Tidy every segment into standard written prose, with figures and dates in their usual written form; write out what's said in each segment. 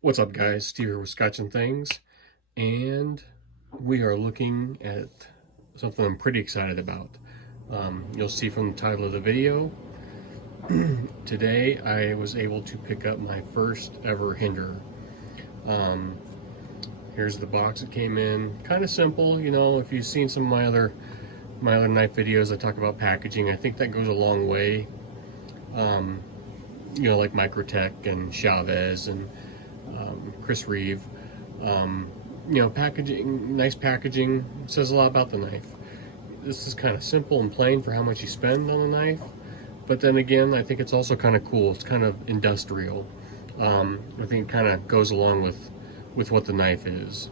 What's up, guys? Steve here with Scotch and Things, and we are looking at something I'm pretty excited about. You'll see from the title of the video, today I was able to pick up my first ever Hinderer. Here's the box it came in. Kind of simple, you know. If you've seen some of my other knife videos, I talk about packaging. I think that goes a long way. You know, like Microtech and Chavez and Chris Reeve. You know, packaging, nice packaging, says a lot about the knife. This is kind of simple and plain for how much you spend on a knife, but then again, I think it's also kind of cool. It's kind of industrial. I think it kind of goes along with what the knife is.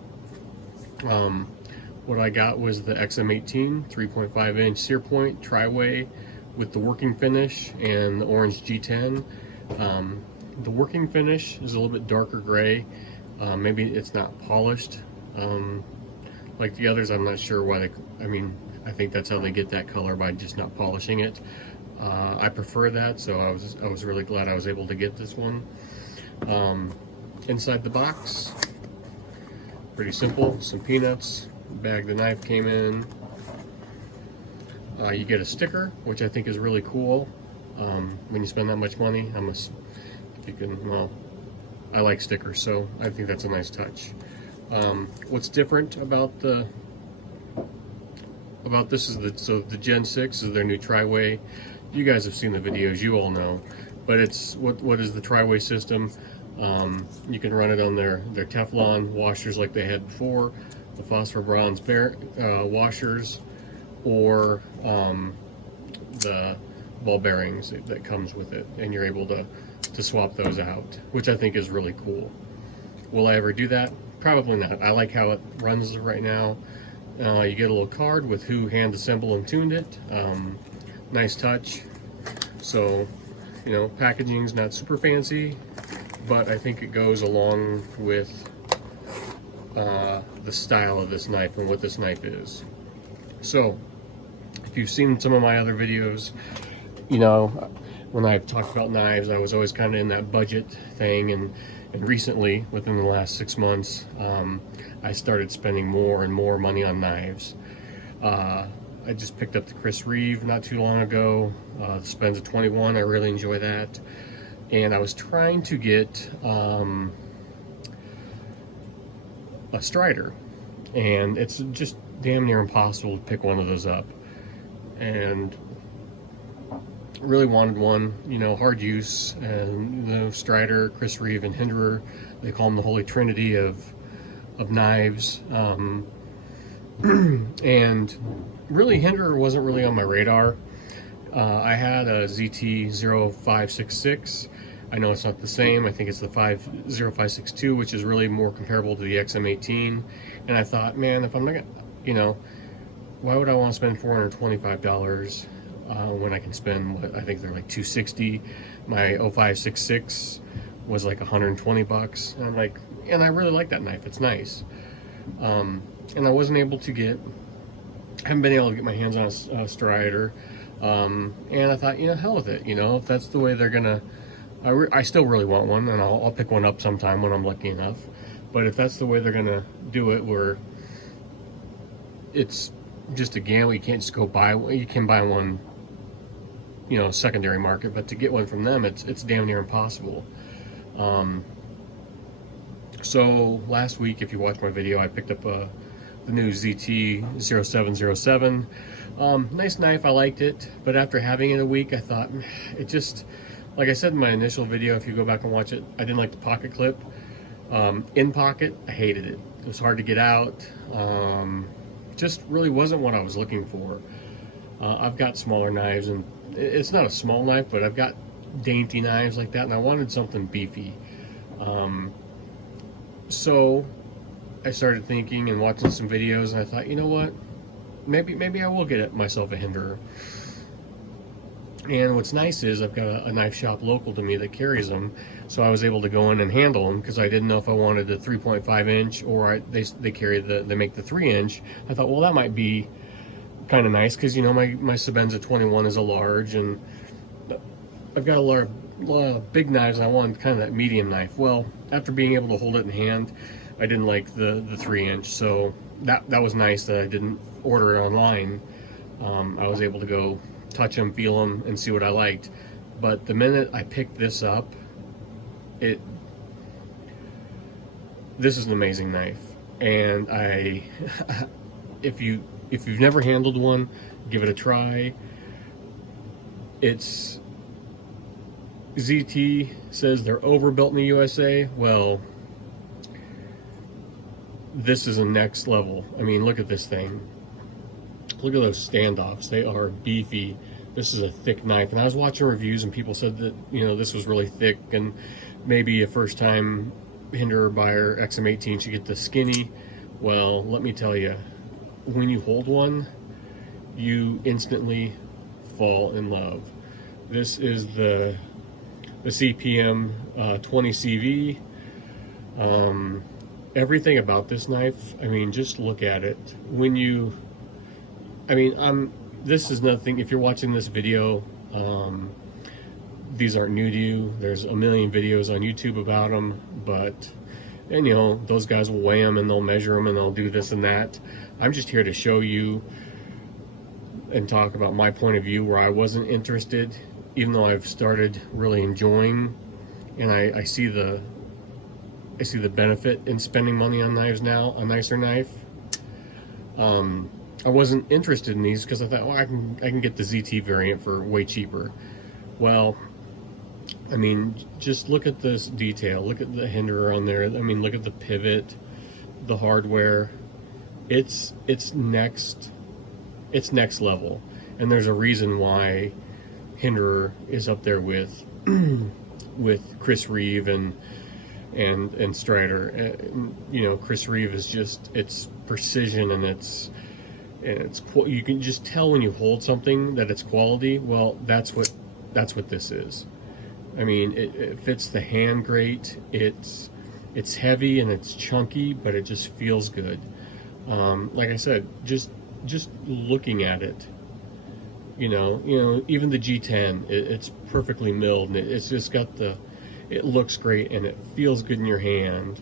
What I got was the XM-18 3.5 inch sear point tri-way with the working finish and the orange G10. The working finish is a little bit darker gray. Maybe it's not polished like the others. I'm not sure why I think that's how they get that color, by just not polishing it. I prefer that, so I was really glad I was able to get this one. Inside the box, pretty simple, some peanuts, bag the knife came in. You get a sticker, which I think is really cool. When you spend that much money, well, I like stickers, so I think that's a nice touch. What's different about this is the Gen 6 is their new tri-way. You guys have seen the videos, you all know, but it's what is the tri-way system. You can run it on their Teflon washers like they had before, the phosphor bronze washers, or the ball bearings that comes with it, and you're able to swap those out, which I think is really cool. Will I ever do that? Probably not. I like how it runs right now. You get a little card with who hand assembled and tuned it. Nice touch. So, you know, packaging's not super fancy, but I think it goes along with the style of this knife and what this knife is. So, if you've seen some of my other videos, you know, when I've talked about knives, I was always kind of in that budget thing, and recently, within the last 6 months, I started spending more and more money on knives. I just picked up the Chris Reeve not too long ago. The Spenza 21, I really enjoy that. And I was trying to get a Strider, and it's just damn near impossible to pick one of those up. And really wanted one, you know, hard use, and you know, Strider, Chris Reeve, and Hinderer, they call them the Holy Trinity of knives. And really, Hinderer wasn't really on my radar. I had a ZT-0566. I know it's not the same. I think it's the 0562, which is really more comparable to the XM-18. And I thought, man, if I'm not gonna, you know, why would I want to spend $425 when I can spend what I think they're like $260? My 0566 was like 120 bucks. And I'm like, and I really like that knife. It's nice. And I wasn't able to haven't been able to get my hands on a Strider. And I thought, you know, hell with it. You know, if that's the way they're gonna, I still really want one, and I'll pick one up sometime when I'm lucky enough. But if that's the way they're gonna do it, where it's just a gamble, you can't just go buy one. You can buy one, you know, secondary market, but to get one from them, it's damn near impossible. So last week, if you watched my video, I picked up the new ZT-0707. Nice knife, I liked it, but after having it a week, I thought, it just, like I said in my initial video, if you go back and watch it, I didn't like the pocket clip. In pocket, I hated it. It was hard to get out. Just really wasn't what I was looking for. I've got smaller knives, and it's not a small knife, but I've got dainty knives like that, and I wanted something beefy. So I started thinking and watching some videos, and I thought, you know what, maybe I will get myself a Hinderer. And what's nice is I've got a knife shop local to me that carries them, so I was able to go in and handle them, because I didn't know if I wanted the 3.5 inch or they make the 3 inch. I thought, well, that might be kind of nice, because you know, my Spenza 21 is a large, and I've got a big knives, and I wanted kind of that medium knife. Well, after being able to hold it in hand, I didn't like the 3-inch, so that was nice that I didn't order it online. I was able to go touch them, feel them, and see what I liked. But the minute I picked this up, this is an amazing knife, and if you've never handled one, give it a try. It's ZT says they're overbuilt in the USA. Well, this is a next level. I mean, look at this thing. Look at those standoffs. They are beefy. This is a thick knife, and I was watching reviews and people said that, you know, this was really thick, and maybe a first time Hinderer buyer XM-18 should get the skinny. Well, let me tell you, when you hold one, you instantly fall in love. This is the CPM 20CV. Everything about this knife, I mean, just look at it. This is nothing, if you're watching this video, these aren't new to you. There's a million videos on YouTube about them, and you know, those guys will weigh them and they'll measure them and they'll do this and that. I'm just here to show you and talk about my point of view where I wasn't interested, even though I've started really enjoying, and I see the benefit in spending money on knives now, a nicer knife. I wasn't interested in these because I thought, well, I can get the ZT variant for way cheaper. Well, I mean, just look at this detail. Look at the Hinderer on there. I mean, look at the pivot, the hardware. It's next level, and there's a reason why Hinderer is up there with Chris Reeve and Strider. You know, Chris Reeve is just, it's precision, and it's you can just tell when you hold something that it's quality. Well, that's what this is. I mean, it fits the hand great. It's heavy and it's chunky, but it just feels good. Like I said, just looking at it, you know, even the G10, it's perfectly milled, and it's just got it looks great and it feels good in your hand.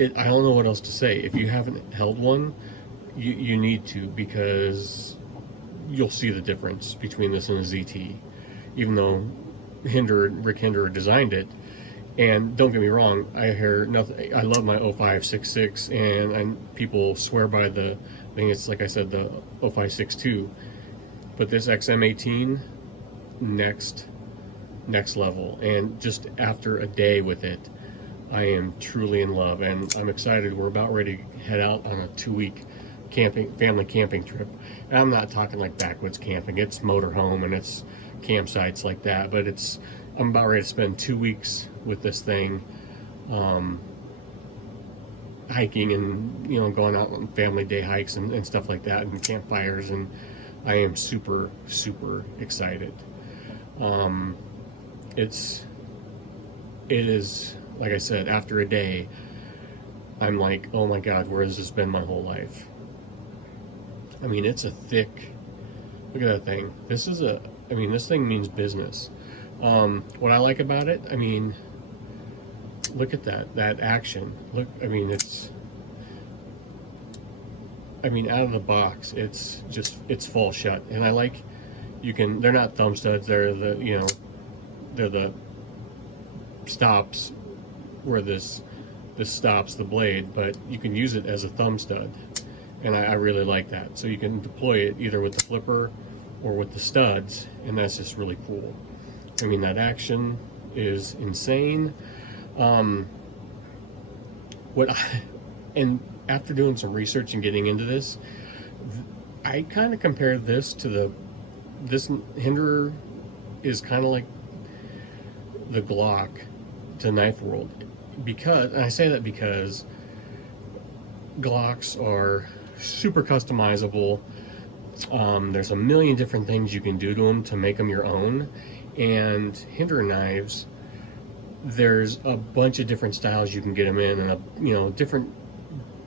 I don't know what else to say. If you haven't held one, you need to, because you'll see the difference between this and a ZT. Even though Rick Hinderer designed it, and don't get me wrong, I hear nothing. I love my 0566, and people swear by I think it's, like I said, the 0562. But this XM-18, next level. And just after a day with it, I am truly in love, and I'm excited. We're about ready to head out on a 2-week family camping trip. And I'm not talking like backwoods camping. It's motorhome and it's campsites like that, but I'm about ready to spend 2 weeks with this thing, hiking and, you know, going out on family day hikes and stuff like that, and campfires, and I am super excited. It is, like I said, after a day, I'm like, oh my God, where has this been my whole life? I mean, it's a thick, look at that thing. This thing means business. What I like about it, I mean, look at that action. Look, I mean, out of the box, it's fall shut. And I like, they're not thumb studs, they're the stops where this stops the blade, but you can use it as a thumb stud, and I really like that. So you can deploy it either with the flipper or with the studs, and that's just really cool. I mean, that action is insane. And after doing some research and getting into this, I kind of compared this to this Hinderer is kind of like the Glock to knife world, and I say that because Glocks are super customizable. There's a million different things you can do to them to make them your own, and Hinderer knives, there's a bunch of different styles you can get them in, and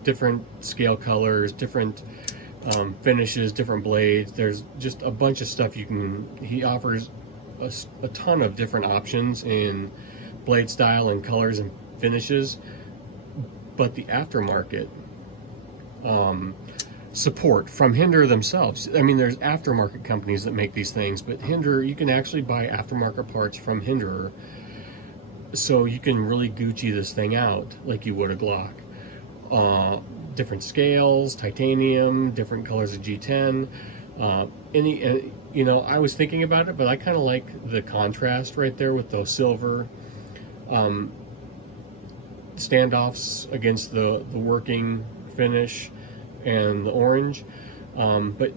different scale colors, different finishes, different blades. There's just a bunch of stuff he offers a ton of different options in blade style and colors and finishes, but the aftermarket support from Hinderer themselves. I mean, there's aftermarket companies that make these things, but Hinderer, you can actually buy aftermarket parts from Hinderer, so you can really Gucci this thing out like you would a Glock. Different scales, titanium, different colors of G10. You know, I was thinking about it, but I kind of like the contrast right there with those silver standoffs against the working finish and the orange. But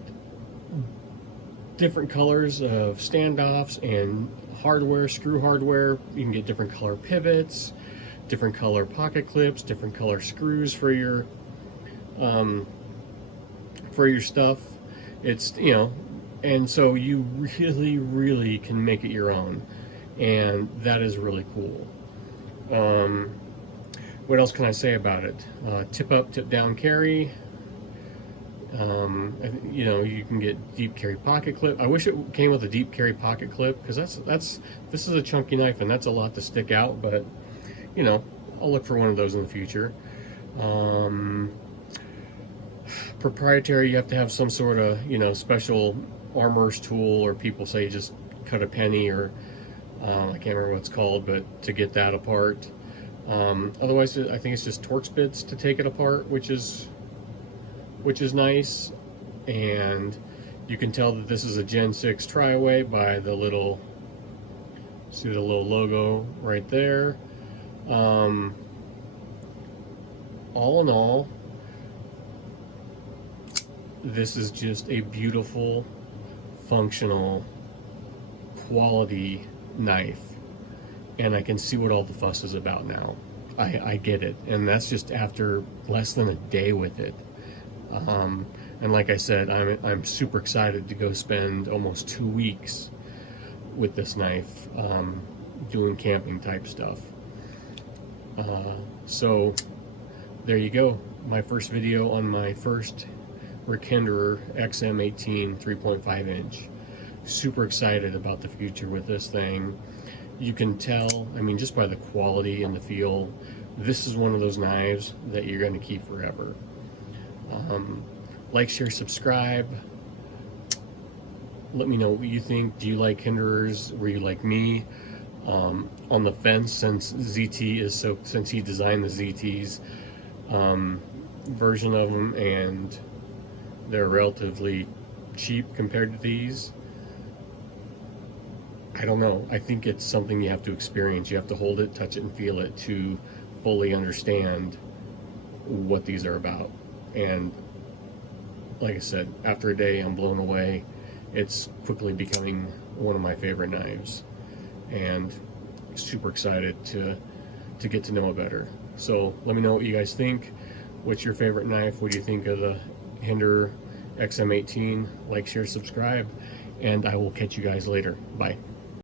different colors of standoffs and hardware, screw hardware. You can get different color pivots, different color pocket clips, different color screws for your stuff. It's, you know, and so you really can make it your own, and that is really cool. What else can I say about it? Tip up, tip down carry. You know, you can get deep carry pocket clip. I wish it came with a deep carry pocket clip, because this is a chunky knife and that's a lot to stick out, but you know, I'll look for one of those in the future. Proprietary, you have to have some sort of, you know, special armorer's tool, or people say just cut a penny, or I can't remember what it's called, but to get that apart. Otherwise, I think it's just Torx bits to take it apart, which is nice. And you can tell that this is a Gen 6 tri-way by the little, see the little logo right there. All in all, this is just a beautiful, functional, quality knife, and I can see what all the fuss is about now. I get it, and that's just after less than a day with it. And like I said, I'm super excited to go spend almost 2 weeks with this knife, doing camping type stuff. So there you go, my first video on my first Hinderer XM-18 3.5 inch. Super excited about the future with this thing. You can tell, I mean, just by the quality and the feel, this is one of those knives that you're going to keep forever. Like, share, subscribe. Let me know what you think. Do you like Hinderers? Were you like me? On the fence, since he designed the ZT's version of them, and they're relatively cheap compared to these. I don't know. I think it's something you have to experience. You have to hold it, touch it, and feel it to fully understand what these are about. And like I said, after a day, I'm blown away. It's quickly becoming one of my favorite knives, and super excited to get to know it better. So let me know what you guys think. What's your favorite knife? What do you think of the Hinderer XM-18? Like, share, subscribe, and I will catch you guys later. Bye.